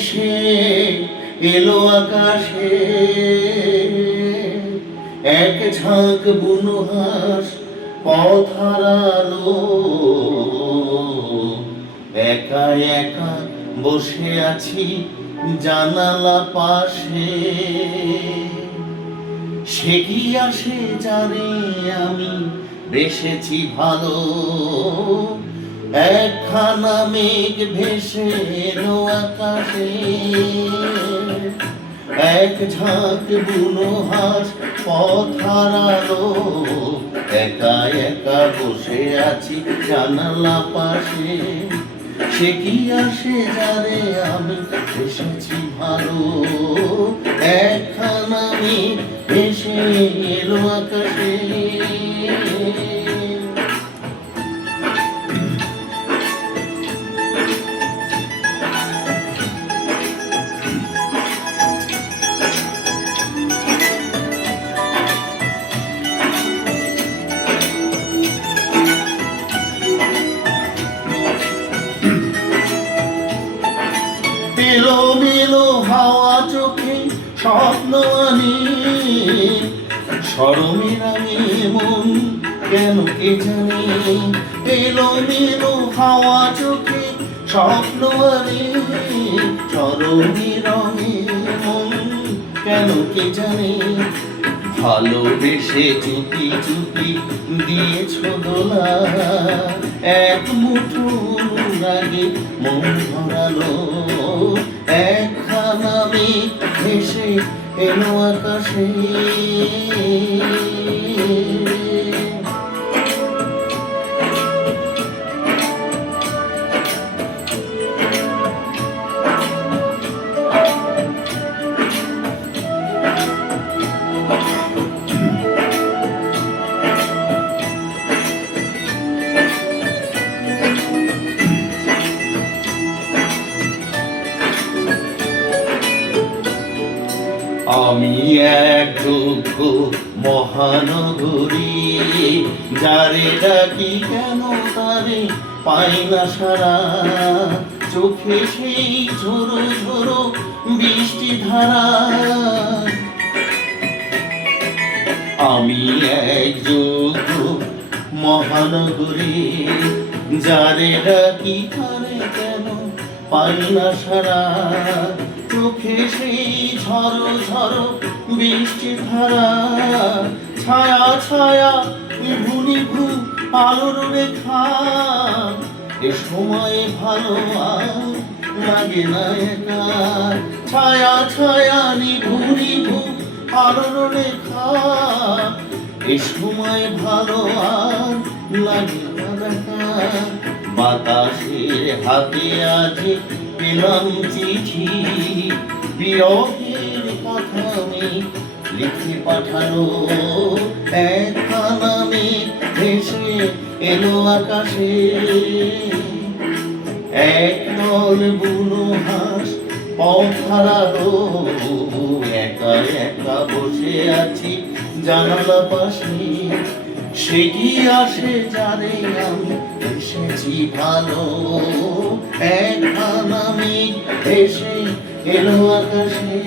ভেসে এলো আকাশে এক ঝাঁক বুনো হাঁস পথ হারালো। একা একা বসে আছি জানালা পাশে, সে কি আসে জানে আমি বেসেছি ভালো। একখানা মেঘ ভেসে এলো আকাশে, এক ঝাঁক বুনো হাঁস পথ হারালো। একা একা বসে আছি জানালা পাশে, সে কি আসে জানে আমি এসেছি ভালো। একখানা মেঘ ভেসে এলো আকাশে। এলো মেলো হাওয়া চোখে স্বপ্ন আনি, শরমের আমি মন কেন কে জানি। এলো মেলো হাওয়া চোখে স্বপ্ন আনি, শরমের আমি মন কেন কে জানি। ভালোবেসে চুপি চুপি দিয়েছ দোলা, এক মুঠো আগে মন ধরালো। একখানা মেঘ ভেসে এলো আকাশে, আমি এক যোগ্য মহানগরী, যারে ডাকি কেন তারে পাই না সারা। চোখে সেই ঝোড়ো ঝোড়ো বৃষ্টি ধারা। আমি এক যোগ্য মহানগরী, যারে ডাকি তারে কেন পাই না সারা। চোখে সেই ঝড়ো ঝড়ো বৃষ্টি ধারা। ছায়া ছায়া নিভু নিভু আলোর রেখা, এ সময়ে ভালো আর লাগে না একা। ছায়া ছায়া নিভু নিভু আলোর রেখা, এ সময় ভালো আর লাগে না একা। বাতাসের হাতে আজ পেলাম চিঠি, বিরহের কথা আমি লিখে পাঠালো। একখানা মেঘ ভেসে এলো আকাশে, একদল বুনো হাঁস পথ হারালো। একা একা বসে আছি জানালা পাশে, সে কি আসে জানে আমি এসেছি ভালো। একখানা মেঘ ভেসে এলো আকাশে।